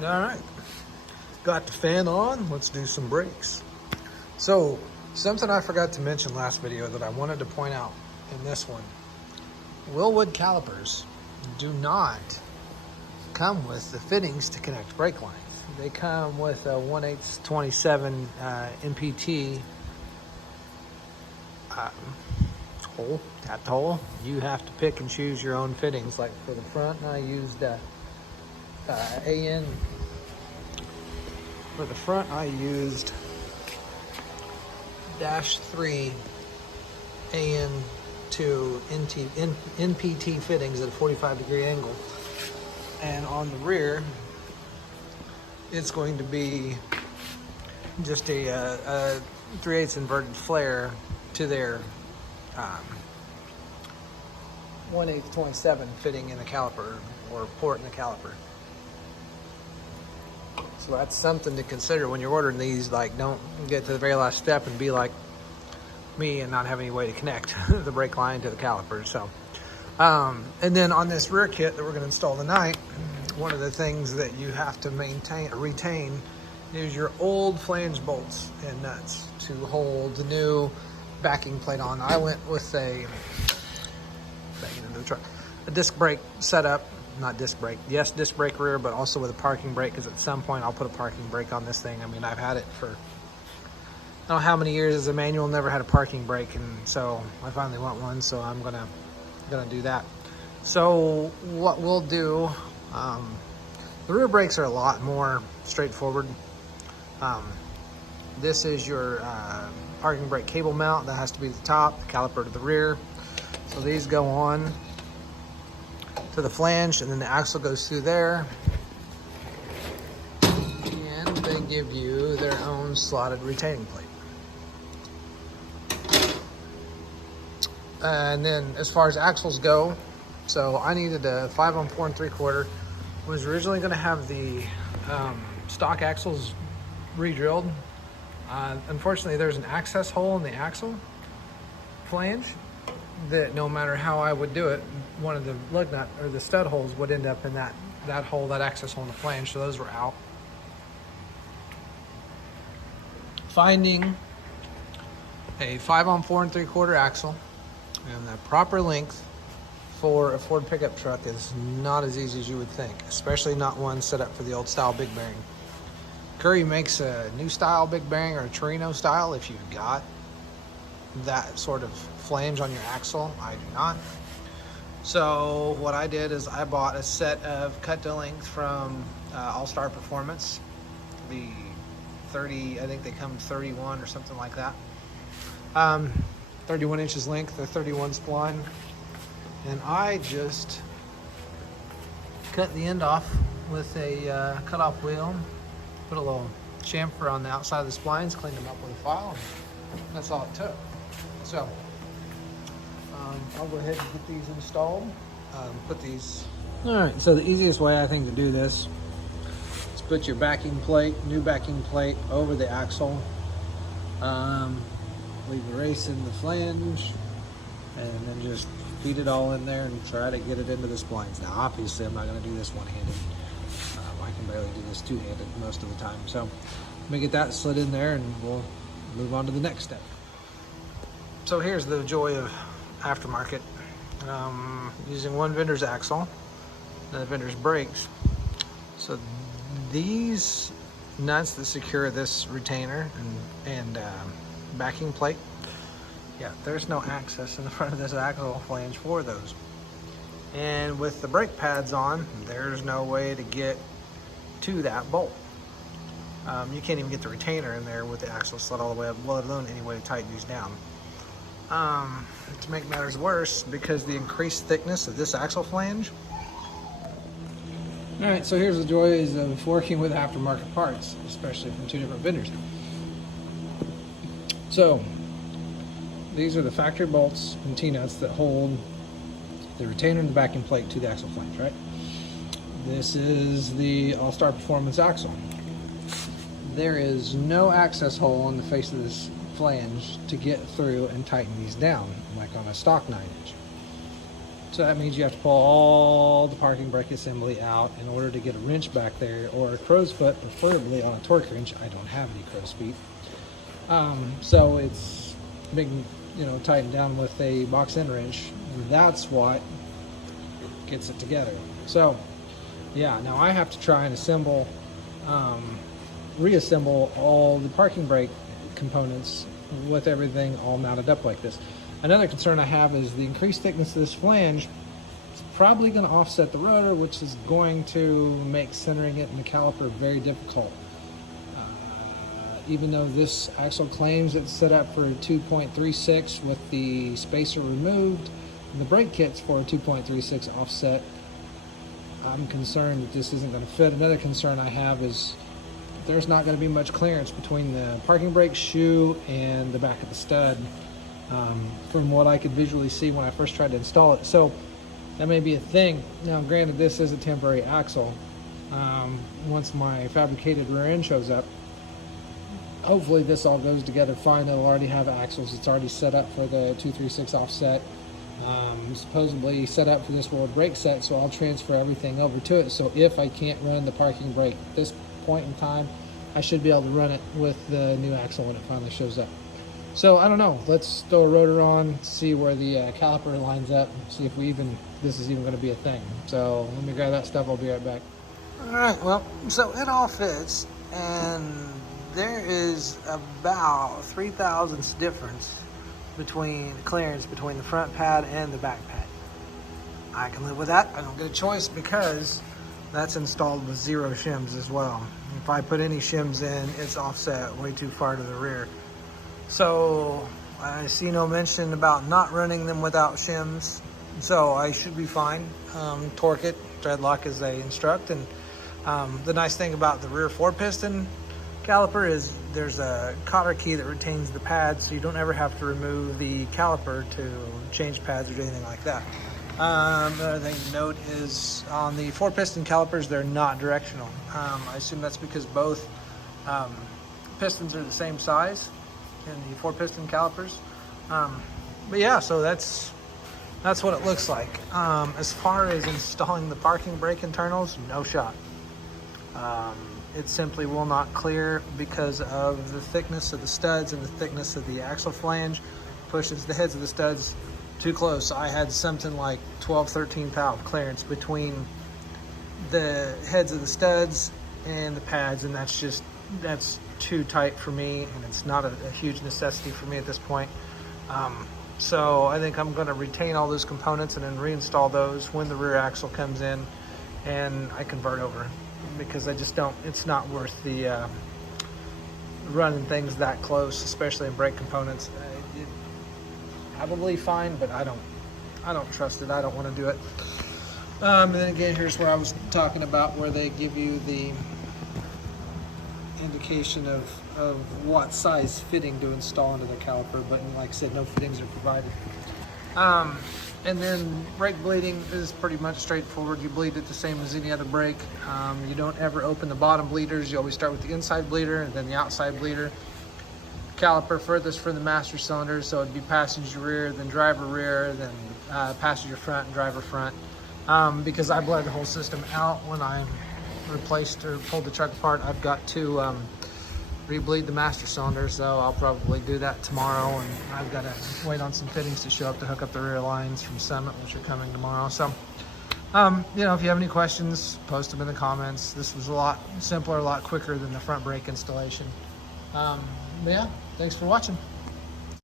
All right, got the fan on. Let's do some brakes. So something I forgot to mention last video that I wanted to point out in this one. Wilwood calipers do not come with the fittings to connect brake lines. They come with a 1/8 27 MPT hole, tapped hole. You have to pick and choose your own fittings. Like for the front, I used AN. For the front, I used -3 AN2 NPT fittings at a 45-degree angle. And on the rear, it's going to be just a 3/8 inverted flare to their 1/8 27 fitting in the caliper or port in the caliper. So that's something to consider when you're ordering these. Like, don't get to the very last step and be like me and not have any way to connect the brake line to the caliper. So, and then on this rear kit that we're going to install tonight, one of the things that you have to retain is your old flange bolts and nuts to hold the new backing plate on. I went with a disc brake setup. Not disc brake. Yes, disc brake rear, but also with a parking brake, because at some point I'll put a parking brake on this thing. I mean, I've had it for I don't know how many years as a manual, never had a parking brake, and so I finally want one, so I'm gonna do that. So what we'll do, the rear brakes are a lot more straightforward. This is your parking brake cable mount that has to be at the top, the caliper to the rear. So these go on to the flange, and then the axle goes through there, and they give you their own slotted retaining plate. And then as far as axles go, so I needed a 5 on 4 3/4. Was originally going to have the stock axles re-drilled. Unfortunately, there's an access hole in the axle flange that no matter how I would do it, one of the lug nut or the stud holes would end up in that hole, that access hole in the flange. So those were out. Finding a 5 on 4 3/4 axle and the proper length for a Ford pickup truck is not as easy as you would think, especially not one set up for the old style big bearing. Curry makes a new style big bearing or a Torino style if you've got that sort of flange on your axle. I do not. So what I did is I bought a set of cut to length from All-Star Performance. The 30, I think they come 31 or something like that. 31 inches length, or 31 spline. And I just cut the end off with a cut-off wheel, put a little chamfer on the outside of the splines, cleaned them up with a file. That's all it took. So I'll go ahead and get these installed. Put these. All right. So the easiest way I think to do this is put your backing plate, new backing plate, over the axle. Leave a race in the flange, and then just feed it all in there and try to get it into the splines. Now, obviously, I'm not going to do this one-handed. I can barely do this two-handed most of the time. So let me get that slid in there, and we'll move on to the next step. So here's the joy of aftermarket. Using one vendor's axle and the vendor's brakes. So these nuts that secure this retainer and backing plate, yeah, there's no access in the front of this axle flange for those. And with the brake pads on, there's no way to get to that bolt. You can't even get the retainer in there with the axle slid all the way up, let alone any way to tighten these down. To make matters worse, because the increased thickness of this axle flange. All right, so here's the joys of working with aftermarket parts, especially from two different vendors. So these are the factory bolts and T-nuts that hold the retainer and the backing plate to the axle flange, right? This is the All-Star Performance axle. There is no access hole on the face of this flange to get through and tighten these down, like on a stock 9-inch. So that means you have to pull all the parking brake assembly out in order to get a wrench back there, or a crow's foot, preferably on a torque wrench. I don't have any crow's feet. So it's being, tightened down with a box end wrench, and that's what gets it together. So yeah, now I have to try and reassemble all the parking brake components with everything all mounted up like this. Another concern I have is the increased thickness of this flange is probably going to offset the rotor, which is going to make centering it in the caliper very difficult. Even though this axle claims it's set up for 2.36 with the spacer removed, and the brake kit's for a 2.36 offset, I'm concerned that this isn't going to fit. Another concern I have is there's not going to be much clearance between the parking brake shoe and the back of the stud, from what I could visually see when I first tried to install it. So that may be a thing. Now, granted, this is a temporary axle. Once my fabricated rear end shows up, hopefully this all goes together fine. It'll already have axles. It's already set up for the 236 offset. Supposedly set up for this world brake set, so I'll transfer everything over to it. So if I can't run the parking brake at this point in time, I should be able to run it with the new axle when it finally shows up. So I don't know. Let's throw a rotor on, see where the caliper lines up, see if this is even going to be a thing. So let me grab that stuff. I'll be right back. All right. Well, so it all fits, and there is about 3 thousandths difference between clearance between the front pad and the back pad. I can live with that. I don't get a choice because that's installed with 0 shims as well. If I put any shims in, it's offset way too far to the rear. So I see no mention about not running them without shims, so I should be fine. Torque it, threadlock as they instruct. And the nice thing about the rear 4-piston caliper is there's a cotter key that retains the pad, so you don't ever have to remove the caliper to change pads or do anything like that. Another thing to note is on the 4-piston calipers, they're not directional. I assume that's because both pistons are the same size in the 4-piston calipers. But yeah, so that's what it looks like. As far as installing the parking brake internals, no shot. It simply will not clear because of the thickness of the studs and the thickness of the axle flange pushes the heads of the studs too close. I had something like 12, 13 thou clearance between the heads of the studs and the pads, and that's too tight for me, and it's not a huge necessity for me at this point. So I think I'm going to retain all those components and then reinstall those when the rear axle comes in and I convert over, because I just don't, it's not worth the running things that close, especially in brake components. Probably fine, but I don't trust it. I don't want to do it. And then again, here's where I was talking about where they give you the indication of what size fitting to install into the caliper, but like I said, no fittings are provided. And then brake bleeding is pretty much straightforward. You bleed it the same as any other brake. You don't ever open the bottom bleeders. You always start with the inside bleeder and then the outside bleeder. Caliper furthest from the master cylinder, so it'd be passenger rear, then driver rear, then passenger front and driver front. Because I bled the whole system out when I replaced or pulled the truck apart, I've got to re-bleed the master cylinder, so I'll probably do that tomorrow, and I've got to wait on some fittings to show up to hook up the rear lines from Summit, which are coming tomorrow. So if you have any questions, post them in the comments. This was a lot simpler, a lot quicker than the front brake installation. But yeah, thanks for watching.